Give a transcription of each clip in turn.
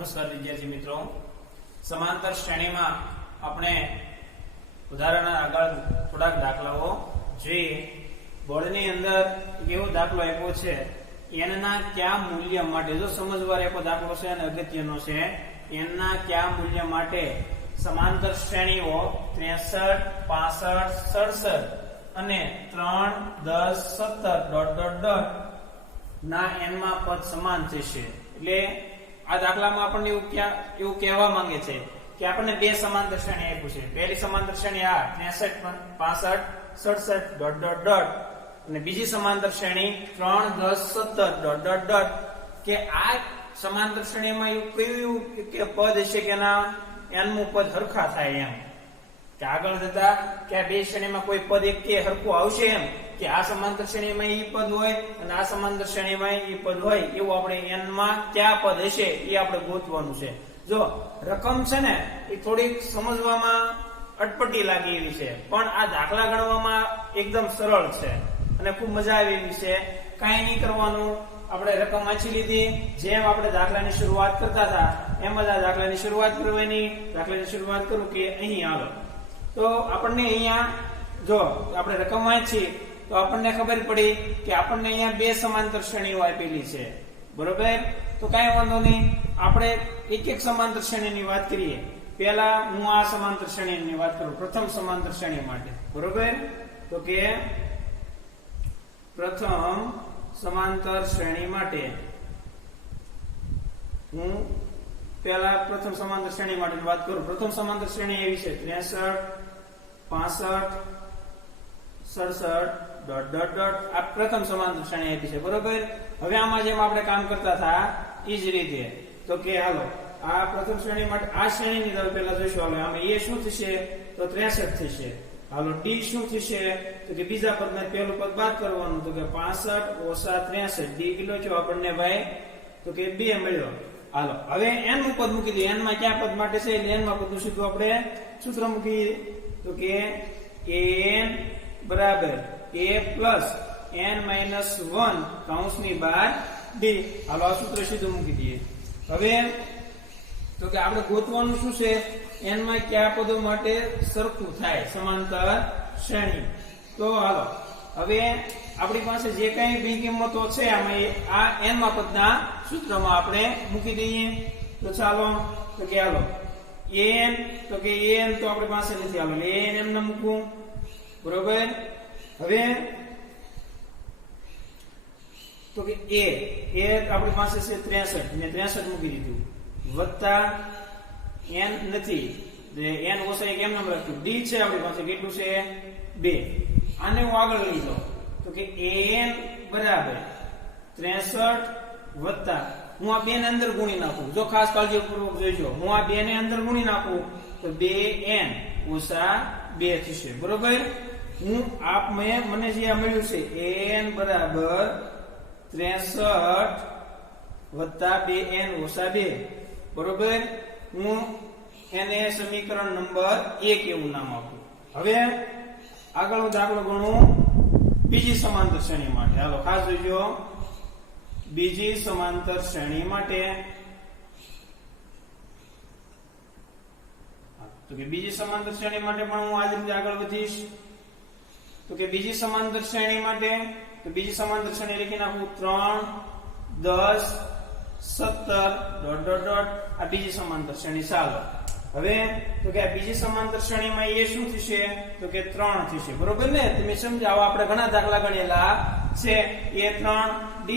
નમસ્કાર વિદ્યાર્થી મિત્રો, સમાંતર શ્રેણીમાં આપણે ઉદાહરણના આગળ થોડાક દાખલાઓ જોઈએ. બોર્ડની અંદર એવો દાખલો આપ્યો છે, n ના કયા મૂલ્ય માટે, જો સમજવા જેવો દાખલો છે અને અગત્યનો છે, n ના કયા મૂલ્ય માટે સમાંતર શ્રેણીઓ 63, 65, 67 અને 3, 10, 17 ના n માં પદ સમાન થશે. એટલે આ દાખલામાં આપણને એવું કહેવા માંગે છે કે આપણને બે સમાંતર શ્રેણી આપ્યું છે. પહેલી સમાંતર શ્રેણી આ 63, 65, 67 અને બીજી સમાંતર શ્રેણી 3, 10, 17 કે આ સમાંતર શ્રેણીમાં એવું કયું કે પદ હશે કે ના n મું પદ હરખા થાય એમ, કે આગળ જતા કે આ બે શ્રેણીમાં કોઈ પદ એક કે હરખું આવશે એમ, કે આ સમાંતર શ્રેણીમાં ઈ પદ હોય અને આ સમાંતર શ્રેણીમાં ઈ પદ હોય, એવું આપણે n માં કયા પદ હશે એ આપણે ગોતવાનું છે. જો રકમ છે ને એ થોડીક સમજવામાં અટપટી લાગે એવી છે, પણ આ દાખલા ગણવામાં એકદમ સરળ છે અને ખૂબ મજા આવે એવી છે. કાંઈ નહીં કરવાનું, આપણે રકમ વાંચી લીધી, જેમ આપણે દાખલાની શરૂઆત કરતા હતા એમ જ આ દાખલાની શરૂઆત કરવાની. દાખલાની શરૂઆત કરું કે અહીં હાલો, તો આપણને અહીંયા જો આપણે રકમ વાંચી તો આપણને ખબર પડી કે આપણને અહીંયા બે સમાંતર શ્રેણીઓ આપેલી છે, બરોબર? તો કાંઈ વાંધો નહીં, આપણે એક એક સમાંતર શ્રેણીની વાત કરીએ. પહેલા હું આ સમાંતર શ્રેણીની વાત કરું, પ્રથમ સમાંતર શ્રેણી માટે, બરોબર? તો કે પ્રથમ સમાંતર શ્રેણી માટે હું પહેલા પ્રથમ સમાંતર શ્રેણી માટે વાત કરું. પ્રથમ સમાંતર શ્રેણી એવી છે 63, 65, 67 આ પ્રથમ સમાંતર શ્રેણી આપી છે, બરોબર? હવે આમાં જેમ આપણે કામ કરતા હતા એ જ રીતે, તો કે હાલો આ પ્રથમ શ્રેણી માટે આ શ્રેણીની તમે પહેલા જોઈશું. હાલો આમાં a શું થશે તો 63 થશે. હાલો d શું થશે તો કે બીજા પદમાં પહેલું પદ બાદ કરવાનું, તો કે 65 - 63 d કિલો છો આપણને ભાઈ તો કે 2 મળ્યો. હાલો હવે n નું પદ મૂકી દઈએ. n માં કયા પદ માટે છે એટલે n માં પદનું સીધું આપણે સૂત્ર મૂકી, તો કે an બરાબર a પ્લસ n માઇનસ 1 કૌંસની બહાર d. હાલો આ સૂત્ર સીધું મૂકી દઈએ. હવે તો કે આપણે ગોતવાનું શું છે, n માં કયા પદો માટે સરખું થાય સમાંતર શ્રેણી. તો હાલો હવે આપણી પાસે જે કઈ બી કિંમતો છે આમાં આ n માં પદના સૂત્રમાં આપણે મૂકી દઈએ. તો ચાલો તો કે હાલો an તો કે an તો આપણી પાસે નથી, હાલો an એમ ના મૂકું, બરોબર? હવે તો કે a આપણી પાસે છે 63 ને 63 મૂકી દીધું, વત્તા n નથી n ઓછા 1 એમ નામ રાખ્યું, d છે આપણી પાસે કેટલું છે 2. આને હું આગળ લઈ જાઉં તો કે an બરાબર 63 વત્તા હું આ 2 ને અંદર ગુણી નાખું. જો ખાસ કાળજીપૂર્વક જોઈજો, હું આ 2 ને અંદર ગુણી નાખું તો 2n ઓછા 2 થશે, બરોબર? હું મને જે આ મળ્યું છે an બરાબર 63 વત્તા 2n ઓછા 2, બરોબર? હું એને સમીકરણ નંબર 1 એવું નામ આપું. હવે આગળ હું દાખલો ગણું બીજી સમાંતર શ્રેણી માટે. હાલો ખાસ જોઈજો, બીજી સમાંતર શ્રેણી માટે, તો કે બીજી સમાંતર શ્રેણી માટે પણ હું આ રીતે આગળ વધીશ. તો કે બીજી સમાંતર શ્રેણી માટે, તો બીજી સમાંતર શ્રેણી લખી નાખું 3, 10, 17 આ બીજી સમાંતર શ્રેણી. ચાલો હવે તો કે આ બીજી સમાંતર શ્રેણીમાં એ શું થશે તો કે 3 થશે, બરોબર ને? તમે સમજાવો, આપણે ઘણા દાખલા ગણેલા છે. a3 d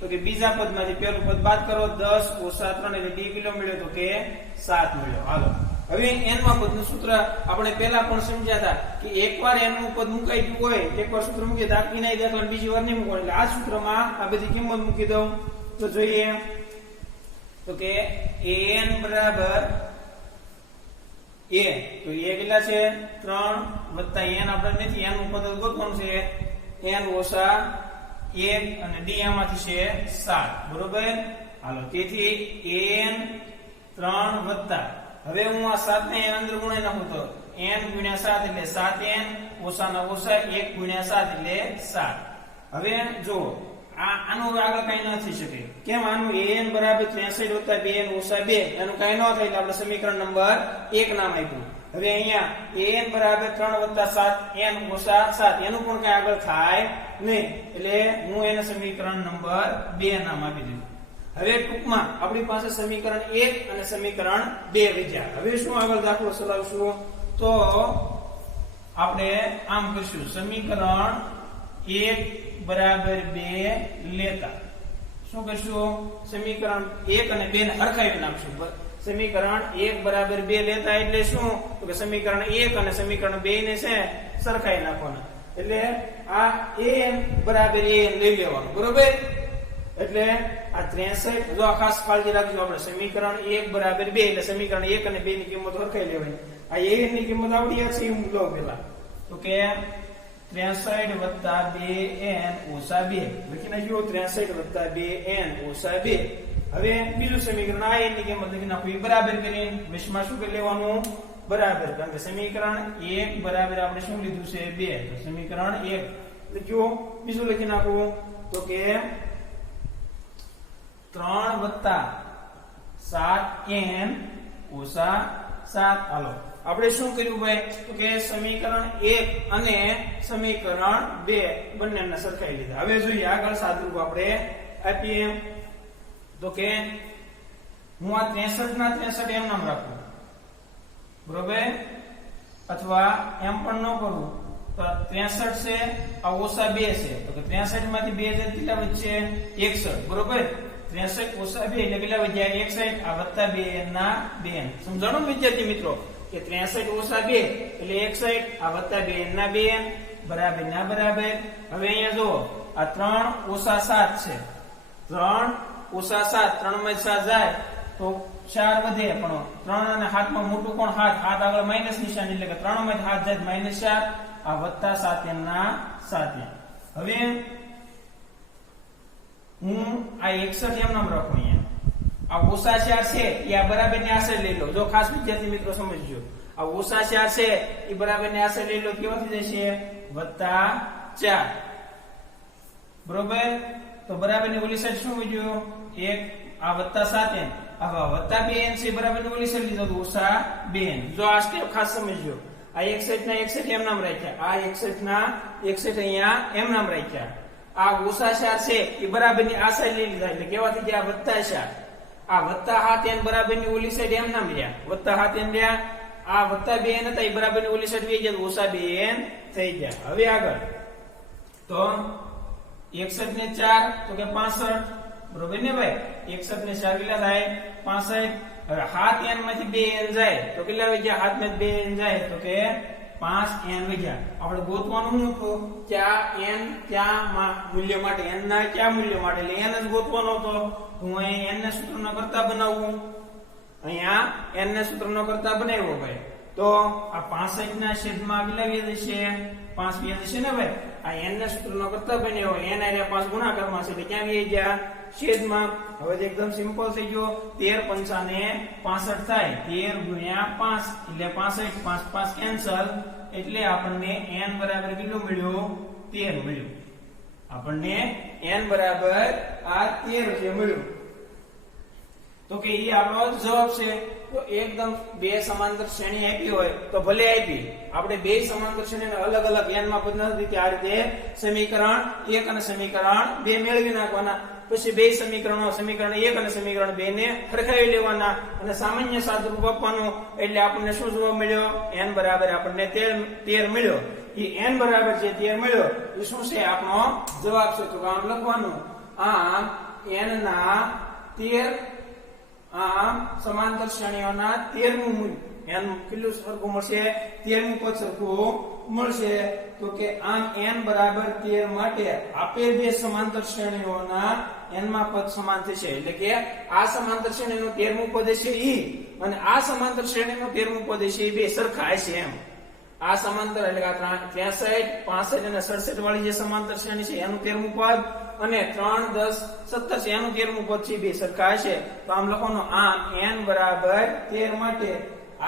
તો કે બીજા પદમાંથી પહેલું પદ બાદ કરો, 10 ઓછા 3 એટલે d કિલો મળ્યો તો કે 7 મળ્યો. હાલો હવે n માં પદનું સૂત્ર આપણે પહેલા પણ સમજ્યા હતા કે એકવાર n નું પદ મુકાઈ ગયું હોય, એકવાર સૂત્ર મૂકી દાખલી નહીં દાખલા બીજી વાર નહીં મૂકવાનું, એટલે આ સૂત્રમાં આ બધી કિંમત મૂકી દઉં. તો જોઈએ તો કે an બરાબર a, તો a કેટલા છે 3 વત્તા n આપણે નથી, n નું પદ ગોતવાનું છે n ઓછા 1 અને d આમાંથી છે 7, બરોબર? હાલો તેથી an 3 વત્તા, હવે હું આ 7 ને n અંદર ગુણી નાખું તો n ગુણ્યા 7 એટલે 7n ઓછા ના ઓછા 1 ગુણ્યા 7 એટલે 7. હવે જો આનું હવે આગળ કઈ ન થઈ શકે. કેમ? આનું an બરાબર 63 વત્તા 2n ઓછા 2 એનું કઈ ન થાય એટલે આપણે સમીકરણ નંબર 1 નામ આપ્યું. હવે અહીંયા an બરાબર 3 વત્તા 7n ઓછા 7 એનું પણ કઈ આગળ થાય નહીં એટલે હું એને સમીકરણ નંબર 2 નામ આપી દીધું. હવે ટૂંકમાં આપણી પાસે સમીકરણ 1 અને સમીકરણ 2 વિદ્યા. હવે શું આગળ દાખલો ચલાવશું તો આપણે આમ કરશું સમીકરણ 1 બરાબર 2 લેતા શું કરશું સમીકરણ 1 અને 2 ને હરખાવી નાખશું. સમીકરણ 1 બરાબર 2 લેતા એટલે શું તો કે સમીકરણ 1 અને સમીકરણ 2 ને છે સરખાઈ નાખવાના. એટલે આ an બરાબર an લઈ લેવાનું બરોબર. એટલે આ 63 જો ખાસ કાળજી રાખજો આપણે સમીકરણ 1 બરાબર 2 એટલે સમીકરણ 1 અને 2 ની કિંમત હરખાઈ લેવાની. આ an ની કિંમત આવડી છે એ લો પેલા તો કે 63 વત્તા 2n ઓછા 2 લખી નાખ્યો 63 વત્તા 2n ઓછા 2. હવે બીજું સમીકરણ આ n ની કિંમત લખી નાખવી બરાબર કરીને વિશમાં શું કરી લેવાનું બરાબર. કારણ કે સમીકરણ 1 બરાબર આપણે શું લીધું છે 2 તો સમીકરણ 1 લખ્યો. બીજું લખી નાખવું તો કે 3 વત્તા 7n ઓછા 7. હાલો આપણે શું કર્યું ભાઈ તો કે સમીકરણ 1 અને સમીકરણ 2 બંનેને સરખાવી લીધા. હવે જોઈએ આગળ સાદુરૂપ આપણે આપીએ તો કે હું આ 63 ના 63 એમ નામ રાખું બરોબર અથવા એમ પણ ન કરું તો 63 છે આ ઓછા 2 છે તો કે 63 માંથી 2 જાય કેટલા વધશે 61 બરોબર. 63 ઓછા 2 એટલે કેટલા વધ્યા 61 આ વત્તા 2n ના 2n. સમજાણો વિદ્યાર્થી મિત્રો કે 63 ઓછા 2 એટલે 61 આ વત્તા 2n ના 2n બરાબર ના બરાબર. હવે અહીંયા જો આ 3 ઓછા 7 છે 3 ઓછા 7 3 માં 7 જાય તો 4 વધે પણ 3 અને 7 માં મોટું કોણ 7 7 આગળ માઈનસ નિશાની એટલે કે 3 માં 7 જાય માઈનસ 4 આ વત્તા 7n ના 7n. હવે હું આ 61 એમ નામ રાખું. અહીંયા આ ઓછા 4 છે એ આ બરાબર ની આશરે લઈ લો. જો ખાસ વિદ્યાર્થી મિત્રો સમજજો આ ઓછા 4 છે એ બરાબર ની આશરે લઈ લો કેવો થઈ જશે વત્તા 4 બરોબર. તો બરાબર ની ઓલી સાઈડ શું વધ્યું 1 આ વત્તા 7n આ વત્તા 2n છે બરાબર ની ઓલી સાઈડ લીધો તો ઓછા 2n. જો આ સ્ટેપ ખાસ સમજજો આ 61 ના 61 એમ નામ રાખ્યા આ 61 ના 61 અહીંયા એમ નામ રાખ્યા. આ ઓછા 4 છે એ બરાબર ની આ સાઈડ લઈ લીધા એટલે કેવા થઈ ગયા વત્તા 4 આ વત્તા 7n બરાબર ની ઓલી સાઈડ એમ નામ રહ્યા વત્તા 7n રહ્યા આ વત્તા 2n હતા એ બરાબર ની ઓલી સાઈડ વહી ગયા ઓછા 2n થઈ ગયા. હવે આગળ તો 61 ને 4 તો કે 65 બરોબર ને ભાઈ 61 ને 4 કેટલા થાય 65. હવે 7n માંથી 2n જાય તો કેટલા વધ્યા 7 માંથી 2n જાય તો કે 5n વધ્યા. આપણે ગોતવાનું શું હતું કે આ n ક્યાં મૂલ્ય માટે n ના ક્યાં મૂલ્ય માટે એટલે n જ ગોતવાનો હતો. હું અહીં n ને સૂત્રનો કરતા બનાવું અહીંયા n ને સૂત્રનો કરતા બનાવ્યો ભાઈ તો આ 65 ના છેદમાં કેટલા વ્યાજ છે 5 વ્યાજ છે ને ભાઈ. આ n ને સૂત્રનો કરતા બન્યો n આરે 5 ગુણાકારમાં છે એટલે ક્યાં વ્યાજ ગયા છેદમાં. હવે એકદમ સિમ્પલ થઈ ગયો 13 5 ને 65 થાય 13 ગુણ્યા 5 એટલે 65 5 5 કેન્સલ એટલે આપણને n બરાબર કેટલું મળ્યું 13 મળ્યું. આપણને n બરાબર આ 13 જે મળ્યું તો કે એ આપણો જવાબ છે. તો એકદમ બે સમાંતર શ્રેણી આપી હોય તો ભલે આપી આપણે બે સમાંતર શ્રેણીને અલગ અલગ n માં પદ્ધતિ આ રીતે સમીકરણ 1 અને સમીકરણ 2 મેળવી નાખવાના. પછી બે સમીકરણો સમીકરણ 1 અને સમીકરણ 2 ને સરખાવી લેવાના અને સામાન્ય સાદુરૂપ આપવાનું એટલે આપણને શું જવાબ મળ્યો n બરાબર આપણને 13 મળ્યો. એ n બરાબર જે 13 મળ્યો એ શું છે આપણો જવાબ છે. તો આમ લખવાનું આમ n ના 13 આમ સમાંતર શ્રેણીઓના 13મું મૂલ્ય n કેટલું સરખું મળશે 13મું પદ સરખું મળશે. તો કે આમ n બરાબર 13 માટે આપેલ બે સમાંતર શ્રેણીઓના n માં પદ સમાન થશે. એટલે કે આ સમાંતર શ્રેણીનું 13મું પદ છે ઈ અને આ સમાંતર શ્રેણીનું 13મું પદ છે એ બે સરખા હશે એમ. આ સમાંતર એટલે કે 63 65 અને 67 વાળી જે સમાંતર શ્રેણી છે એનું 13મું પદ અને 3 10 17 છે એનું 13મું પદ છે બે સરખા હશે. તો આમ લખવાનું આમ n બરાબર 13 માટે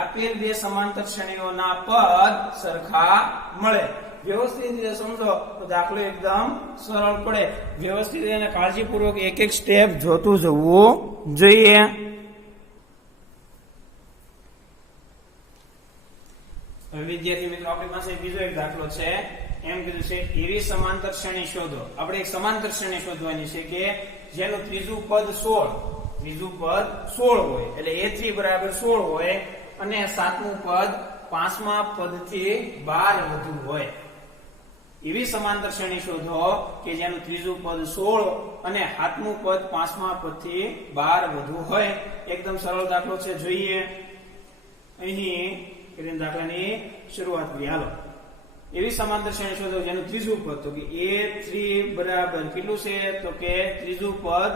આપેલ બે સમાંતર શ્રેણીઓના પદ સરખા મળે. વ્યવસ્થિત રીતે સમજો તો દાખલો એકદમ સરળ પડે. વ્યવસ્થિત અને કાળજીપૂર્વક એક એક સ્ટેપ જોતું જવું જોઈએ. હવે વિદ્યાર્થી મિત્રો આપણી પાસે બીજો એક દાખલો છે. એમ કીધું છે એવી સમાંતર શ્રેણી શોધો. આપણે એક સમાંતર શ્રેણી શોધવાની છે કે જેનું ત્રીજું પદ 16 હોય એટલે a3 બરાબર 16 હોય અને સાતમું પદ પાંચમા પદથી 12 વધુ હોય. એવી સમાંતર શ્રેણી શોધો કે જેનું ત્રીજું પદ 16 અને સાતમું પદ પાંચમા પદથી 12 વધુ હોય. એકદમ સરળ દાખલો છે, જોઈએ. અહીં દાખલાની શરૂઆત કરીએ. હાલો, એવી સમાંતર શ્રેણી શોધો જેનું ત્રીજું પદ તો કે a3 બરાબર કેટલું છે તો કે ત્રીજું પદ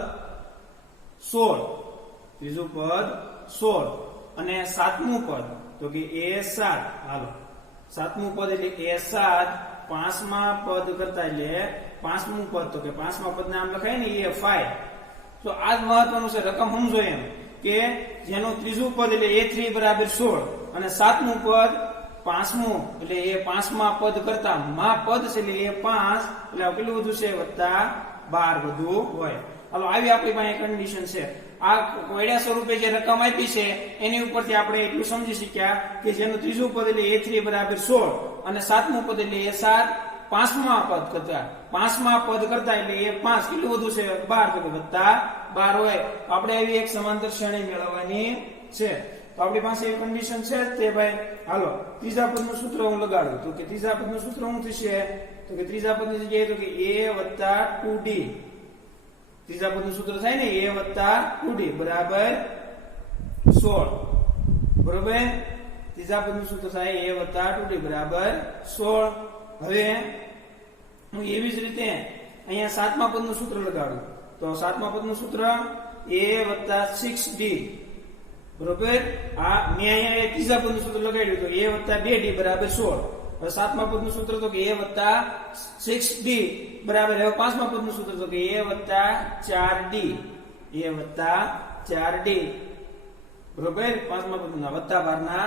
16 અને સાતમું પદ તો કે a7. હાલો, સાતમું પદ એટલે a7 પાંચમા પદ કરતા એટલે પાંચમું પદ તો કે પાંચમા પદ નામ લખાય ને a5. તો આ જ મહત્વનું છે, રકમ સમજો એમ કે જેનું ત્રીજું પદ એટલે a3 બરાબર 16 અને સાતમું પદ પાંચમું એટલે એ પાંચમા પદ કરતા માં પદ છે એટલે એ 5 એટલે કેટલું વધુ છે વત્તા 12 વધુ હોય. હાલો, આવી આપણી પાસે કન્ડિશન છે. આ કોયડા સ્વરૂપે જે રકમ આપી છે એની ઉપરથી આપણે એટલું સમજી શક્યા કે જેનું ત્રીજું પદ એટલે a3 બરાબર 16 અને સાતમું પદ એટલે a7 પાંચમા પદ કરતા એટલે એ 5 કેટલું વધુ છે 12 તો વત્તા 12 હોય. આપણે એવી એક સમાંતર શ્રેણી મેળવવાની છે. તો આપણી પાસે એક કન્ડિશન છે તે ભાઈ. હાલો, ત્રીજા પદનું સૂત્ર હું લગાડું તો કે ત્રીજા પદનું સૂત્ર શું થશે તો કે ત્રીજા પદની જગ્યાએ તો કે a + 2d. ત્રીજા પદનું સૂત્ર થાય ને a + 2d બરાબર 16. બરોબર, ત્રીજા પદનું સૂત્ર થાય a + 2d બરાબર 16. હવે હું એવી જ રીતે અહીંયા સાતમા પદનું સૂત્ર લગાડું તો સાતમા પદનું સૂત્ર a + 6d. બરોબર, આ મેં અહીંયા ત્રીજા પદનું સૂત્ર લગાડ્યું તો a + 2d બરાબર 16. હવે સાતમા પદનું સૂત્ર તો કે a + 6d બરાબર. હવે પાંચમા પદનું સૂત્ર તો કે a + 4d. બરોબર, પાંચમા પદના વત્તા 12 ના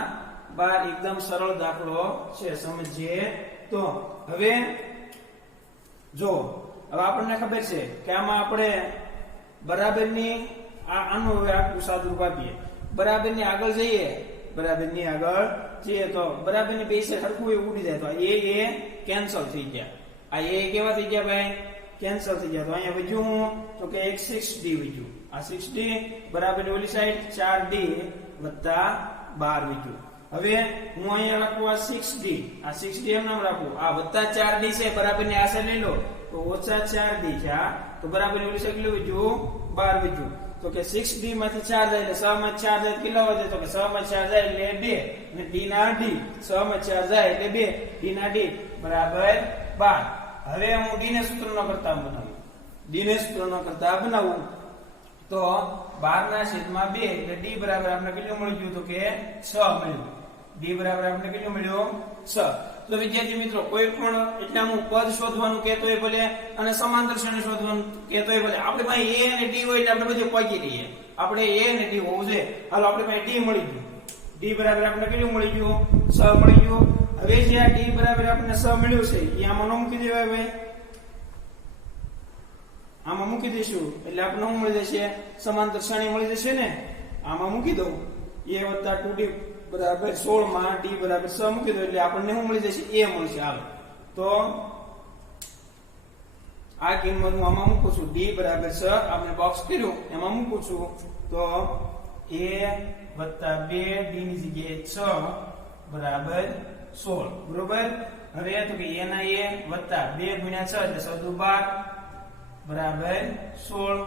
12. એકદમ સરળ દાખલો છે, સમજીએ તો. હવે જો, હવે આપણને ખબર છે કે આમાં આપણે બરાબરની આનું હવે આખું સાદુરૂપ આપીએ. બરાબરની આગળ જઈએ તો બરાબરની બે છે સરખું એ ઉડી જાય તો એ કેન્સલ થઈ ગયા. આ એ કેવા થઈ ગયા ભાઈ? કેન્સલ થઈ ગયા. તો અહીંયા વધ્યું હું તો કે એક 6d વધ્યું. આ 6d બરાબરની ઓલી સાઈડ 4d વત્તા 12 વધ્યું. હવે હું અહીંયા લખું આ 6d એમ નામ રાખું. આ વત્તા 4d છે બરાબરની આ સાઈડ લઈ લો તો ઓછા 4d છે. તો બરાબરની ઓલી સાઈડ કેટલું વધ્યું 12 વધ્યું. તો કે 6d માંથી 4 જાય એટલે 6 માં 4 જાય કેટલા વધે તો કે 6 માં 4 જાય એટલે 2 અને d ના d 6 માં 4 જાય એટલે 2 d ના d બરાબર 12. હવે હું d ને સૂત્ર ન કરતા બનાવું તો 12 ના છેદમાં 2 એટલે d બરાબર આપણે કેટલું મળી ગયું તો કે 6 મળ્યું. d બરાબર આપણે કેટલું મળ્યું 6. તો વિદ્યાર્થી મિત્રો, કોઈ પણ એટલે હું પદ શોધવાનું કહેતો હોય ભલે અને સમાંતર શ્રેણી શોધવાનું કહેતો હોય ભલે, આપણે પાસે a અને d હોય એટલે આપણે બધું પહોંચી રહીએ. આપણે a અને d હોવું જોઈએ. હાલો, આપણે પાસે d મળી ગયું. d બરાબર આપણે કેટલું મળી ગયું 6 મળી ગયું. હવે જે આ d બરાબર આપણે 6 મળ્યું છે એ આમાં ન મૂકી દેવાય ભાઈ. આમાં મૂકી દઈશું એટલે આપણને શું મળી જશે? સમાંતર શ્રેણી મળી જશે ને. આમાં મૂકી દઉં a + 2d બરાબર 16 માં d બરાબર 6 મૂકી દો એટલે આપણને શું મળી જશે? a મળશે. હાલો, તો આ કિંમત હું આમાં મૂકું છું. d બરાબર 6 આપણે બોક્સ કર્યું એમાં મૂકું છું તો a + 2 d ની જગ્યાએ 6 બરાબર 16. બરોબર, હવે તો કે a ના a વત્તા 2 ગુણ્યા 6 એટલે 6 દુ 12 બરાબર 16.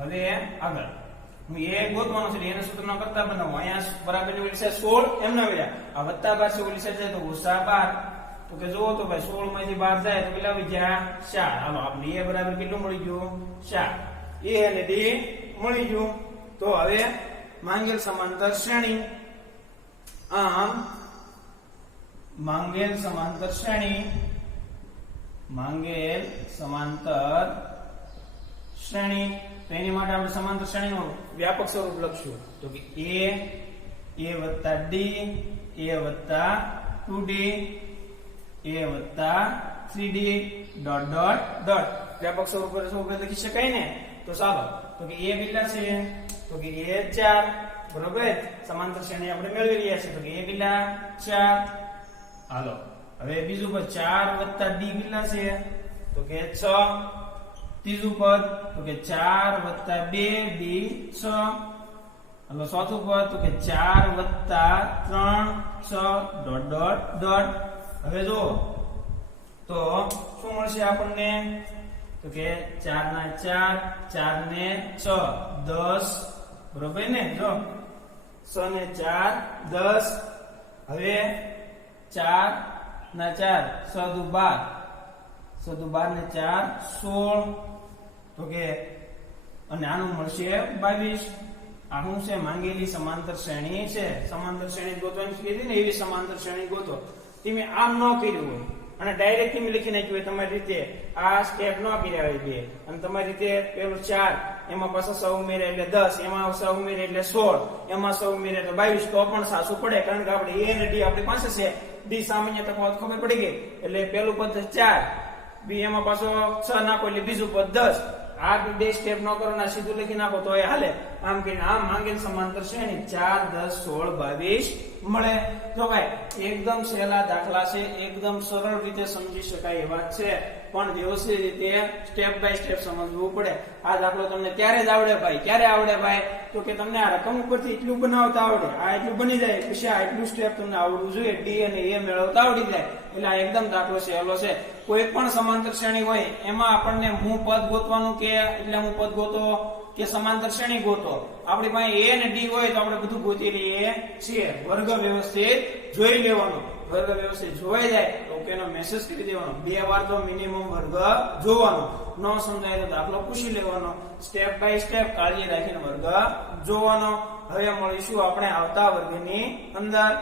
હવે આગળ હું એ ગોતવાનો છે એના સૂત્ર ન કરતા બનાવું. અહીંયા બરાબર ની ઓલી સાઈડ 16 એમ ના વેળ્યા. આ વત્તા 12 છે ઓલી સાઈડ જાય તો ઓછા 12. તો કે જોવો તો ભાઈ 16 માંથી 12 જાય તો કેટલા વધ્યા 4. હાલો, આપણે a બરાબર કેટલું મળી ગયું 4. a અને d મળી ગયું. તો હવે માંગેલ સમાંતર શ્રેણી. આમ માંગેલ સમાંતર શ્રેણી તો એની માટે આપણે સમાંતર શ્રેણીનું વ્યાપક સ્વરૂપ લખશું તો કે a + d a + 2d a વત્તા 3d ડોટ ડોટ ડોટ વ્યાપક સ્વરૂપે લખી શકાય ને? તો ચાલો, તો કે a કેટલા છે? તો કે a 4, બરોબર. સમાંતર શ્રેણી આપણે મેળવી રહ્યા છીએ, તો કે a કેટલા? 4. હાલો, હવે બીજું પદ 4 વત્તા d કેટલા છે? તો કે 6. ત્રીજું પદ તો કે 4 વત્તા 2 d 6. હાલો, ચોથું પદ તો કે 4 વત્તા 3 6 ડોટ ડોટ ડોટ. હવે જો તો શું મળશે આપણને? તો કે 4 ના 4, 4 ને 6 10, બરોબર ને? જો 6 ને 4 10. હવે 4 ના 4 6 દુ 12, 6 દુ 12 ને 4 16. તો કે અને આનું મળશે 22. આ શું છે? માંગેલી સમાંતર શ્રેણી છે. સમાંતર શ્રેણી ગોતવાની કીધી ને, એવી સમાંતર શ્રેણી ગોતો. તમે આમ ન કર્યું હોય અને ડાયરેક્ટ તમે લખી નાખ્યું હોય તમારી રીતે, આ સ્ટેપ ન કર્યા હોય બે, અને તમારી રીતે પેલું 4, એમાં પાછો 6 ઉમેરે એટલે 10, એમાં 6 ઉમેરે એટલે 16, એમાં 6 ઉમેરે એટલે 22, તો પણ સાચું પડે, કારણ કે આપણે a અને d આપણી પાસે છે. d સામાન્ય તફાવત ખબર પડી ગઈ. એટલે પેલું પદ 4, બી એમાં પાછો 6 નાખો એટલે બીજું પદ 10. આ બે સ્ટેપ ન કરો ના સીધું લખી નાખો તો એ હાલે. આમ કરીને આમ માંગેલ સમાંતર શ્રેણી 4 10 16 22 મળે. જો ભાઈ એકદમ સહેલા દાખલા છે, એકદમ સરળ રીતે સમજી શકાય એવા છે, પણ વ્યવસ્થિત રીતે સ્ટેપ બાય સ્ટેપ સમજવું પડે. આ દાખલો તમને ત્યારે જ આવડે ભાઈ. ક્યારે આવડે ભાઈ? તો કે તમને આ રકમ ઉપરથી એટલું બનાવતા આવડે, આ એટલું બની જાય, પછી આ એટલું સ્ટેપ તમને આવડવું જોઈએ, ડી અને એ મેળવતા આવડી જાય. એટલે આ એકદમ દાખલો સહેલો છે. કોઈ પણ સમાંતર શ્રેણી હોય એમાં આપણને હું પદ ગોતવાનું કે એટલે હું પદ ગોતો કે સમાંતર શ્રેણી ગોતો, આપણી પાસે a અને d હોય તો આપણે બધું ગોતી લઈએ છીએ. વર્ગ વ્યવસ્થિત જોઈ લેવાનો, વર્ગ વ્યવસ્થિત જોઈ જાય તો ઓકેનો મેસેજ કરી દેવાનો. 2 વાર તો મિનિમમ વર્ગ જોવાનો, ન સમજાય તો દાખલો પૂછી લેવાનો. સ્ટેપ બાય સ્ટેપ કાળજી રાખીને વર્ગ જોવાનો. હવે મળીશું આપણે આવતા વર્ગની અંદર.